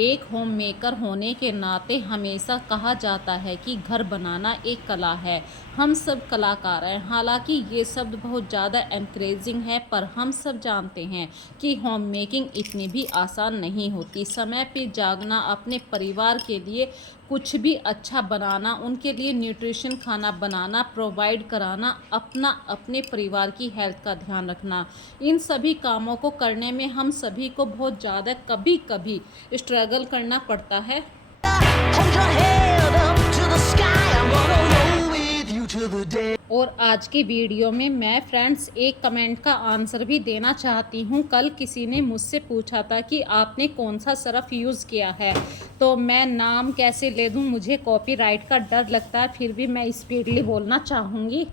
एक home maker होने के नाते हमेशा कहा जाता है कि घर बनाना एक कला है। हम सब कलाकार हैं। हालांकि ये शब्द बहुत ज़्यादा एनकरेजिंग है, पर हम सब जानते हैं कि होम मेकिंग इतनी भी आसान नहीं होती। समय पे जागना, अपने परिवार के लिए कुछ भी अच्छा बनाना, उनके लिए न्यूट्रिशन खाना बनाना, प्रोवाइड कराना, अपने परिवार की हेल्थ का ध्यान रखना, इन सभी कामों को करने में हम सभी को बहुत ज़्यादा कभी कभी स्ट्रगल करना पड़ता है। Hold your head up to the sky. I'm gonna roll with you till the day. और आज की वीडियो में मैं फ्रेंड्स एक कमेंट का आंसर भी देना चाहती हूँ। कल किसी ने मुझसे पूछा था कि आपने कौन सा सर्फ यूज़ किया है, तो मैं नाम कैसे ले दूँ, मुझे कॉपीराइट का डर लगता है, फिर भी मैं स्पीडली बोलना चाहूँगी।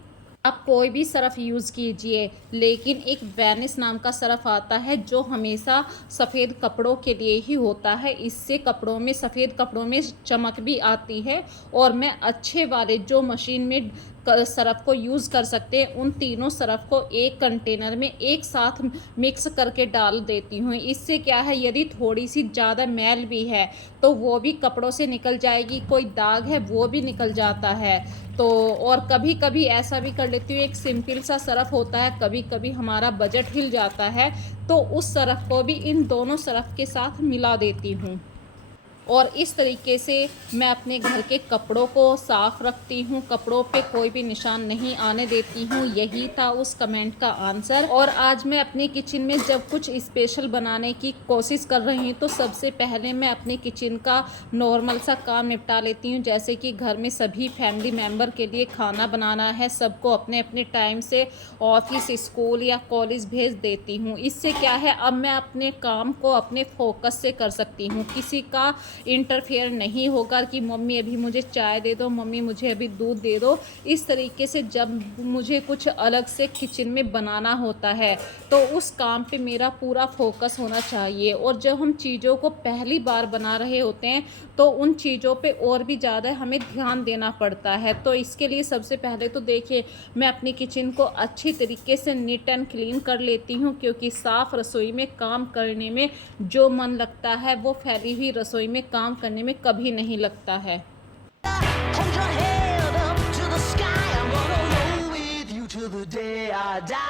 आप कोई भी सर्फ़ यूज़ कीजिए, लेकिन एक वैनिस नाम का सर्फ़ आता है जो हमेशा सफ़ेद कपड़ों के लिए ही होता है। इससे कपड़ों में, सफ़ेद कपड़ों में चमक भी आती है। और मैं अच्छे वाले जो मशीन में सर्फ़ को यूज़ कर सकते हैं, उन तीनों सर्फ़ को एक कंटेनर में एक साथ मिक्स करके डाल देती हूँ। इससे क्या है, यदि थोड़ी सी ज़्यादा मैल भी है तो वो भी कपड़ों से निकल जाएगी, कोई दाग है वो भी निकल जाता है। तो और कभी कभी ऐसा भी कर लेती हूँ, एक सिंपल सा सर्फ़ होता है, कभी कभी हमारा बजट हिल जाता है तो उस सर्फ़ को भी इन दोनों सर्फ़ के साथ मिला देती हूँ। और इस तरीके से मैं अपने घर के कपड़ों को साफ़ रखती हूँ, कपड़ों पे कोई भी निशान नहीं आने देती हूँ। यही था उस कमेंट का आंसर। और आज मैं अपनी किचन में जब कुछ स्पेशल बनाने की कोशिश कर रही हूँ तो सबसे पहले मैं अपनी किचन का नॉर्मल सा काम निपटा लेती हूँ, जैसे कि घर में सभी फैमिली मेम्बर के लिए खाना बनाना है, सबको अपने अपने टाइम से ऑफिस, स्कूल या कॉलेज भेज देती हूँ। इससे क्या है, अब मैं अपने काम को अपने फोकस से कर सकती हूँ, किसी का इंटरफेयर नहीं होगा कि मम्मी अभी मुझे चाय दे दो, मम्मी मुझे अभी दूध दे दो। इस तरीके से जब मुझे कुछ अलग से किचन में बनाना होता है तो उस काम पे मेरा पूरा फोकस होना चाहिए। और जब हम चीज़ों को पहली बार बना रहे होते हैं तो उन चीज़ों पे और भी ज़्यादा हमें ध्यान देना पड़ता है। तो इसके लिए सबसे पहले तो देखिए, मैं अपनी किचन को अच्छी तरीके से नीट एंड क्लीन कर लेती हूँ, क्योंकि साफ़ रसोई में काम करने में जो मन लगता है वो फैली हुई रसोई में काम करने में कभी नहीं लगता है। Hold your head up to the sky. I'm gonna roll with you till the day I die.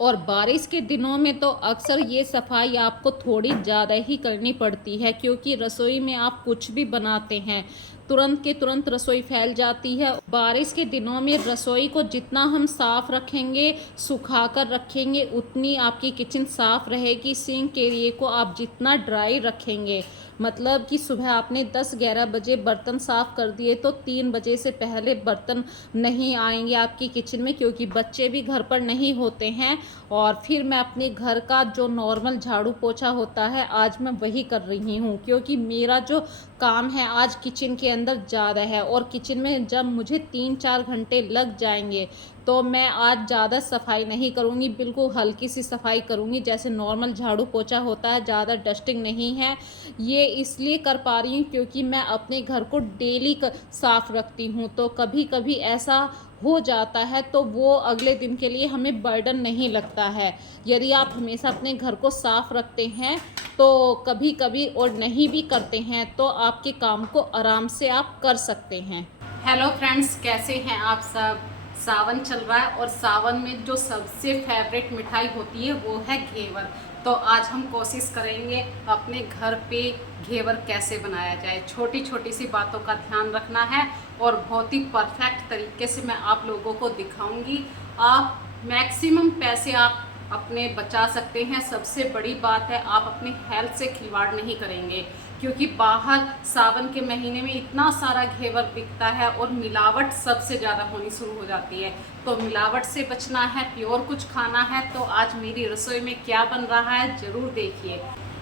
और बारिश के दिनों में तो अक्सर ये सफाई आपको थोड़ी ज़्यादा ही करनी पड़ती है, क्योंकि रसोई में आप कुछ भी बनाते हैं तुरंत के तुरंत रसोई फैल जाती है। बारिश के दिनों में रसोई को जितना हम साफ़ रखेंगे, सुखा कर रखेंगे, उतनी आपकी किचन साफ़ रहेगी। सिंक एरिया को आप जितना ड्राई रखेंगे, मतलब कि सुबह आपने 10-11 बजे बर्तन साफ़ कर दिए तो 3 बजे से पहले बर्तन नहीं आएंगे आपकी किचन में, क्योंकि बच्चे भी घर पर नहीं होते हैं। और फिर मैं अपने घर का जो नॉर्मल झाड़ू पोछा होता है आज मैं वही कर रही हूँ, क्योंकि मेरा जो काम है आज किचन के अंदर ज़्यादा है। और किचन में जब मुझे 3-4 घंटे लग जाएंगे तो मैं आज ज़्यादा सफाई नहीं करूँगी, बिल्कुल हल्की सी सफाई करूँगी, जैसे नॉर्मल झाड़ू पोछा होता है, ज़्यादा डस्टिंग नहीं है। ये इसलिए कर पा रही हूँ क्योंकि मैं अपने घर को डेली साफ़ रखती हूँ। तो कभी कभी ऐसा हो जाता है तो वो अगले दिन के लिए हमें बर्डन नहीं लगता है। यदि आप हमेशा अपने घर को साफ़ रखते हैं तो कभी कभी, और नहीं भी करते हैं, तो आपके काम को आराम से आप कर सकते हैं। हेलो फ्रेंड्स, कैसे हैं आप सब। सावन चल रहा है और सावन में जो सबसे फेवरेट मिठाई होती है वो है घेवर। तो आज हम कोशिश करेंगे अपने घर पे घेवर कैसे बनाया जाए। छोटी छोटी सी बातों का ध्यान रखना है और बहुत ही परफेक्ट तरीके से मैं आप लोगों को दिखाऊंगी। आप मैक्सिमम पैसे आप अपने बचा सकते हैं। सबसे बड़ी बात है, आप अपनी हेल्थ से खिलवाड़ नहीं करेंगे, क्योंकि बाहर सावन के महीने में इतना सारा घेवर बिकता है और मिलावट सबसे ज़्यादा होनी शुरू हो जाती है। तो मिलावट से बचना है, प्योर कुछ खाना है। तो आज मेरी रसोई में क्या बन रहा है ज़रूर देखिए।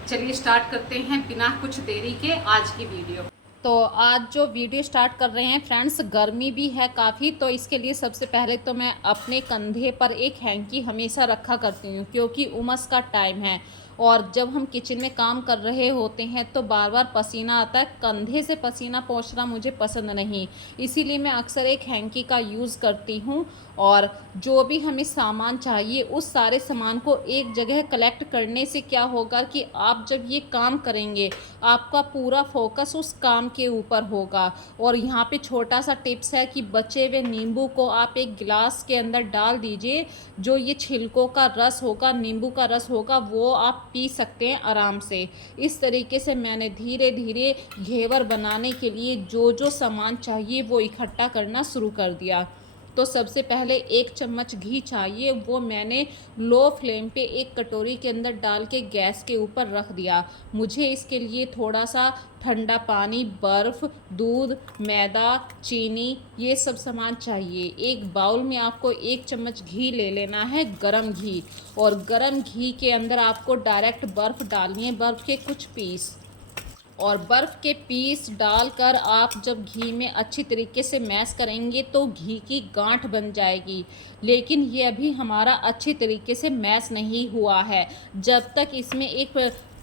चलिए स्टार्ट करते हैं बिना कुछ देरी के आज की वीडियो। तो आज जो वीडियो स्टार्ट कर रहे हैं फ्रेंड्स, गर्मी भी है काफ़ी, तो इसके लिए सबसे पहले तो मैं अपने कंधे पर एक हैंकी हमेशा रखा करती हूँ, क्योंकि उमस का टाइम है और जब हम किचन में काम कर रहे होते हैं तो बार बार पसीना आता है, कंधे से पसीना पोंछना मुझे पसंद नहीं, इसीलिए मैं अक्सर एक हैंकी का यूज़ करती हूँ। और जो भी हमें सामान चाहिए उस सारे सामान को एक जगह कलेक्ट करने से क्या होगा कि आप जब ये काम करेंगे आपका पूरा फोकस उस काम के ऊपर होगा। और यहाँ पे छोटा सा टिप्स है कि बचे हुए नींबू को आप एक गिलास के अंदर डाल दीजिए, जो ये छिलकों का रस होगा, नींबू का रस होगा, वो आप पी सकते हैं आराम से। इस तरीके से मैंने धीरे धीरे घेवर बनाने के लिए जो जो सामान चाहिए वो इकट्ठा करना शुरू कर दिया। तो सबसे पहले 1 चम्मच घी चाहिए, वो मैंने लो फ्लेम पे एक कटोरी के अंदर डाल के गैस के ऊपर रख दिया। मुझे इसके लिए थोड़ा सा ठंडा पानी, बर्फ़, दूध, मैदा, चीनी, ये सब सामान चाहिए। एक बाउल में आपको 1 चम्मच घी ले लेना है, गरम घी, और गरम घी के अंदर आपको डायरेक्ट बर्फ़ डालनी है, बर्फ़ के कुछ पीस। और बर्फ़ के पीस डालकर आप जब घी में अच्छी तरीके से मैश करेंगे तो घी की गांठ बन जाएगी। लेकिन ये अभी हमारा अच्छी तरीके से मैश नहीं हुआ है। जब तक इसमें एक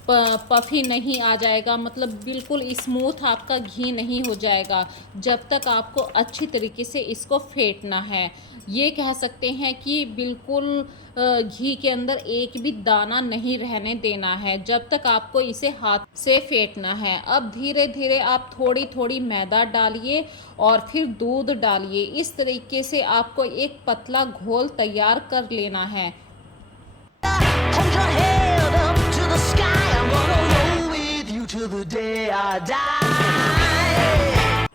पफ़ी नहीं आ जाएगा, मतलब बिल्कुल स्मूथ आपका घी नहीं हो जाएगा, जब तक आपको अच्छी तरीके से इसको फेंटना है। ये कह सकते हैं कि बिल्कुल घी के अंदर एक भी दाना नहीं रहने देना है, जब तक आपको इसे हाथ से फेंटना है। अब धीरे धीरे आप थोड़ी थोड़ी मैदा डालिए और फिर दूध डालिए। इस तरीके से आपको एक पतला घोल तैयार कर लेना है। Hold your head up to the sky. I'm gonna roll with you till the day I die.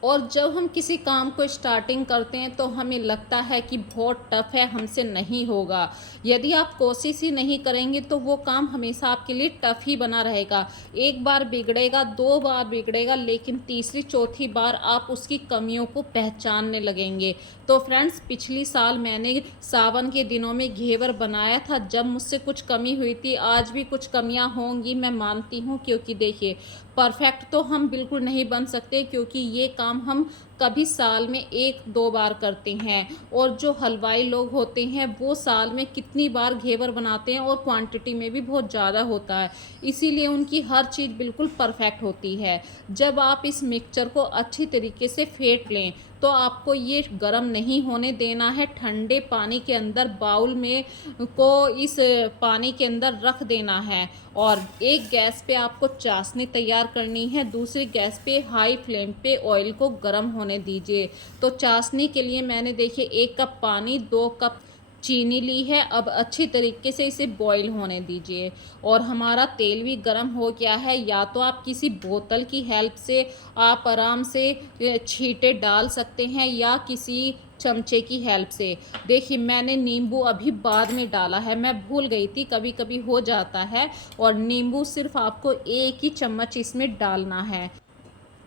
और जब हम किसी काम को स्टार्टिंग करते हैं तो हमें लगता है कि बहुत टफ है, हमसे नहीं होगा। यदि आप कोशिश ही नहीं करेंगे तो वो काम हमेशा आपके लिए टफ ही बना रहेगा। एक बार बिगड़ेगा, 2 बार बिगड़ेगा, लेकिन तीसरी चौथी बार आप उसकी कमियों को पहचानने लगेंगे। तो फ्रेंड्स, पिछली साल मैंने सावन के दिनों में घेवर बनाया था, जब मुझसे कुछ कमी हुई थी। आज भी कुछ कमियां होंगी, मैं मानती हूँ, क्योंकि देखिए परफेक्ट तो हम बिल्कुल नहीं बन सकते, क्योंकि ये काम हम कभी साल में 1-2 बार करते हैं। और जो हलवाई लोग होते हैं वो साल में कितनी बार घेवर बनाते हैं, और क्वांटिटी में भी बहुत ज़्यादा होता है, इसीलिए उनकी हर चीज़ बिल्कुल परफेक्ट होती है। जब आप इस मिक्सचर को अच्छी तरीके से फेंट लें तो आपको ये गर्म नहीं होने देना है, ठंडे पानी के अंदर बाउल में को इस पानी के अंदर रख देना है। और एक गैस पे आपको चाशनी तैयार करनी है, दूसरी गैस पे हाई फ्लेम पे ऑयल को गर्म होने दीजिए। तो चाशनी के लिए मैंने देखिए 1 कप पानी, 2 कप चीनी ली है। अब अच्छी तरीके से इसे बॉईल होने दीजिए। और हमारा तेल भी गर्म हो गया है। या तो आप किसी बोतल की हेल्प से आप आराम से छींटे डाल सकते हैं, या किसी चमचे की हेल्प से। देखिए मैंने नींबू अभी बाद में डाला है, मैं भूल गई थी, कभी कभी हो जाता है। और नींबू सिर्फ आपको 1 ही चम्मच इसमें डालना है।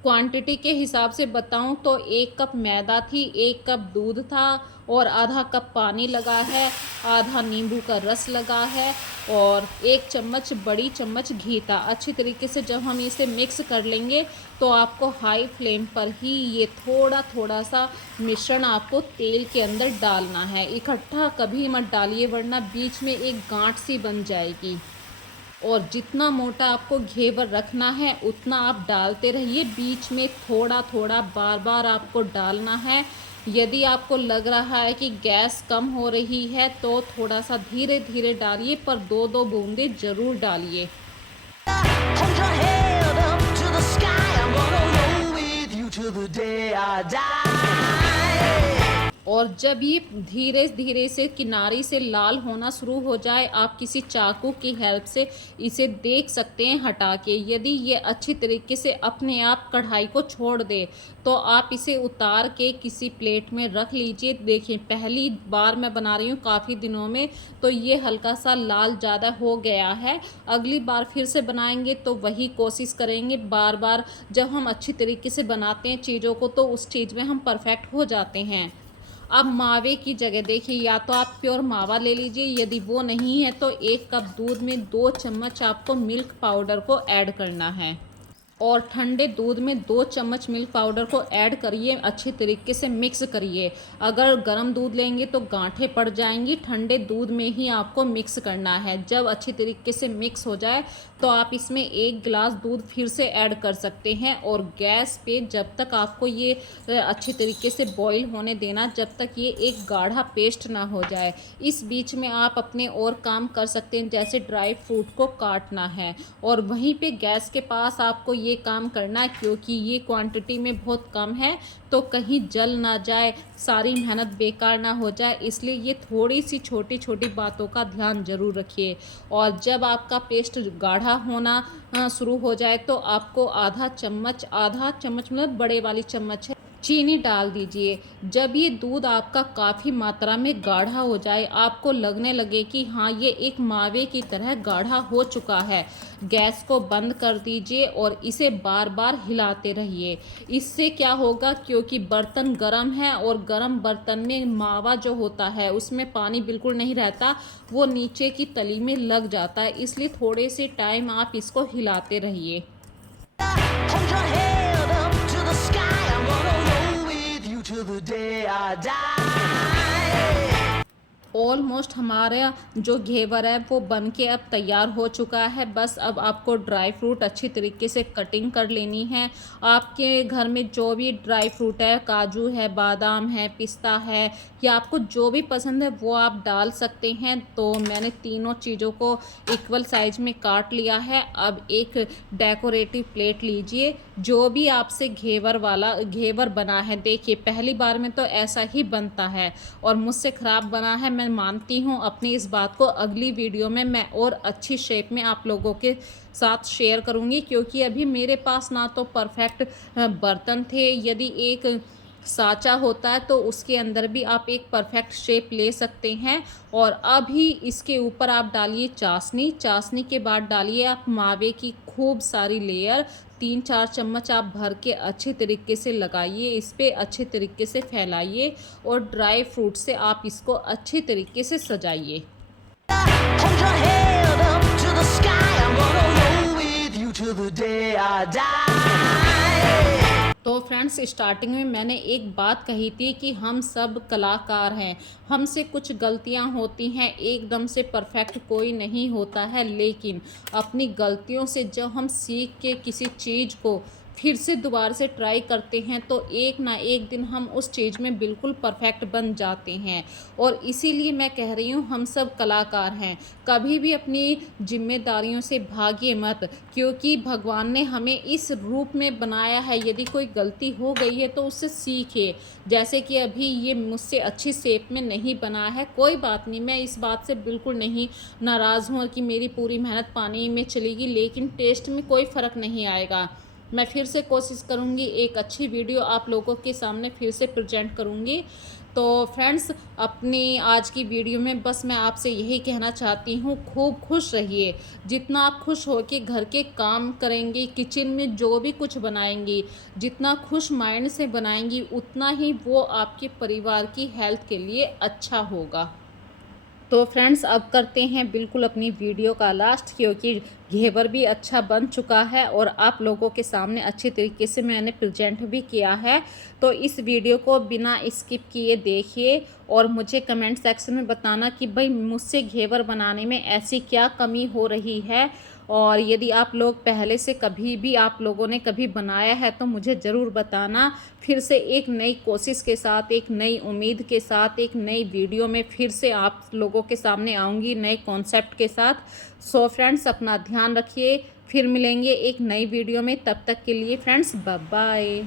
क्वांटिटी के हिसाब से बताऊं तो 1 कप मैदा थी, 1 कप दूध था, और आधा कप पानी लगा है, आधा नींबू का रस लगा है, और 1 चम्मच, बड़ी चम्मच घी था। अच्छी तरीके से जब हम इसे मिक्स कर लेंगे तो आपको हाई फ्लेम पर ही ये थोड़ा थोड़ा सा मिश्रण आपको तेल के अंदर डालना है। इकट्ठा कभी मत डालिए, वरना बीच में एक गांठ सी बन जाएगी। और जितना मोटा आपको घेवर रखना है उतना आप डालते रहिए, बीच में थोड़ा थोड़ा बार बार आपको डालना है। यदि आपको लग रहा है कि गैस कम हो रही है तो थोड़ा सा धीरे धीरे डालिए, पर 2-2 बूंदे ज़रूर डालिए। Hold your head up to the sky. I'm gonna roll with you till the day I die. और जब ये धीरे धीरे से किनारी से लाल होना शुरू हो जाए, आप किसी चाकू की हेल्प से इसे देख सकते हैं हटा के। यदि ये अच्छी तरीके से अपने आप कढ़ाई को छोड़ दे तो आप इसे उतार के किसी प्लेट में रख लीजिए। देखिए पहली बार मैं बना रही हूँ काफ़ी दिनों में, तो ये हल्का सा लाल ज़्यादा हो गया है। अगली बार फिर से बनाएंगे तो वही कोशिश करेंगे। बार बार जब हम अच्छी तरीके से बनाते हैं चीज़ों को तो उस चीज़ में हम परफेक्ट हो जाते हैं। अब मावे की जगह देखिए, या तो आप प्योर मावा ले लीजिए, यदि वो नहीं है तो 1 कप दूध में 2 चम्मच आपको मिल्क पाउडर को ऐड करना है। और ठंडे दूध में 2 चम्मच मिल्क पाउडर को ऐड करिए, अच्छे तरीके से मिक्स करिए। अगर गर्म दूध लेंगे तो गांठें पड़ जाएंगी, ठंडे दूध में ही आपको मिक्स करना है। जब अच्छी तरीके से मिक्स हो जाए तो आप इसमें 1 गिलास दूध फिर से ऐड कर सकते हैं और गैस पे जब तक आपको ये अच्छी तरीके से बॉईल होने देना, जब तक ये एक गाढ़ा पेस्ट ना हो जाए। इस बीच में आप अपने और काम कर सकते हैं, जैसे ड्राई फ्रूट को काटना है और वहीं पे गैस के पास आपको ये काम करना है, क्योंकि ये क्वांटिटी में बहुत कम है तो कहीं जल ना जाए, सारी मेहनत बेकार ना हो जाए, इसलिए ये थोड़ी सी छोटी छोटी बातों का ध्यान ज़रूर रखिए। और जब आपका पेस्ट गाढ़ा होना शुरू हो जाए तो आपको आधा चम्मच मतलब बड़े वाली चम्मच है, चीनी डाल दीजिए। जब ये दूध आपका काफ़ी मात्रा में गाढ़ा हो जाए, आपको लगने लगे कि हाँ ये एक मावे की तरह गाढ़ा हो चुका है, गैस को बंद कर दीजिए और इसे बार बार हिलाते रहिए। इससे क्या होगा, क्योंकि बर्तन गर्म है और गर्म बर्तन में मावा जो होता है उसमें पानी बिल्कुल नहीं रहता, वो नीचे की तली में लग जाता है, इसलिए थोड़े से टाइम आप इसको हिलाते रहिए। Hold your head up to the sky. I'm gonna roll with you till the day I die. Almost हमारा जो घेवर है वो बन के अब तैयार हो चुका है। बस अब आपको ड्राई फ्रूट अच्छी तरीके से कटिंग कर लेनी है। आपके घर में जो भी ड्राई फ्रूट है, काजू है, बादाम है, पिस्ता है, या आपको जो भी पसंद है वो आप डाल सकते हैं। तो मैंने तीनों चीज़ों को इक्वल साइज में काट लिया है। अब एक डेकोरेटिव प्लेट लीजिए, जो भी आपसे घेवर बना है, देखिए पहली बार में तो ऐसा ही बनता है और मुझसे ख़राब बना है, मैं मानती हूँ। अपनी इस बात को अगली वीडियो में मैं और अच्छी शेप में आप लोगों के साथ शेयर करूँगी, क्योंकि अभी मेरे पास ना तो परफेक्ट बर्तन थे। यदि एक साँचा होता है तो उसके अंदर भी आप एक परफेक्ट शेप ले सकते हैं। और अभी इसके ऊपर आप डालिए चाशनी के बाद डालिए आप मावे की खूब सारी लेयर, 3-4 चम्मच आप भर के अच्छे तरीके से लगाइए, इस पे अच्छे तरीके से फैलाइए और ड्राई फ्रूट से आप इसको अच्छे तरीके से सजाइए। Hold your head up to the sky. I'm gonna roll with you till the day I die. तो फ्रेंड्स, स्टार्टिंग में मैंने एक बात कही थी कि हम सब कलाकार हैं, हमसे कुछ गलतियां होती हैं, एकदम से परफेक्ट कोई नहीं होता है। लेकिन अपनी गलतियों से जब हम सीख के किसी चीज़ को फिर से दोबारा से ट्राई करते हैं तो एक ना एक दिन हम उस चीज़ में बिल्कुल परफेक्ट बन जाते हैं। और इसीलिए मैं कह रही हूँ हम सब कलाकार हैं, कभी भी अपनी जिम्मेदारियों से भागिए मत, क्योंकि भगवान ने हमें इस रूप में बनाया है। यदि कोई गलती हो गई है तो उससे सीखे। जैसे कि अभी ये मुझसे अच्छी शेप में नहीं बना है, कोई बात नहीं, मैं इस बात से बिल्कुल नहीं नाराज़ हूँ कि मेरी पूरी मेहनत पानी में चलेगी, लेकिन टेस्ट में कोई फ़र्क नहीं आएगा। मैं फिर से कोशिश करूँगी, एक अच्छी वीडियो आप लोगों के सामने फिर से प्रेजेंट करूँगी। तो फ्रेंड्स, अपनी आज की वीडियो में बस मैं आपसे यही कहना चाहती हूँ, खूब खुश रहिए। जितना आप खुश हो के घर के काम करेंगी, किचन में जो भी कुछ बनाएंगी, जितना खुश माइंड से बनाएंगी, उतना ही वो आपके परिवार की हेल्थ के लिए अच्छा होगा। तो फ्रेंड्स, अब करते हैं बिल्कुल अपनी वीडियो का लास्ट, क्योंकि घेवर भी अच्छा बन चुका है और आप लोगों के सामने अच्छी तरीके से मैंने प्रेजेंट भी किया है। तो इस वीडियो को बिना स्किप किए देखिए और मुझे कमेंट सेक्शन में बताना कि भाई मुझसे घेवर बनाने में ऐसी क्या कमी हो रही है। और यदि आप लोग पहले से कभी भी आप लोगों ने कभी बनाया है तो मुझे ज़रूर बताना। फिर से एक नई कोशिश के साथ, एक नई उम्मीद के साथ, एक नई वीडियो में फिर से आप लोगों के सामने आऊँगी नए कॉन्सेप्ट के साथ। सो फ्रेंड्स, अपना ध्यान रखिए, फिर मिलेंगे एक नई वीडियो में। तब तक के लिए फ्रेंड्स, बाय बाय।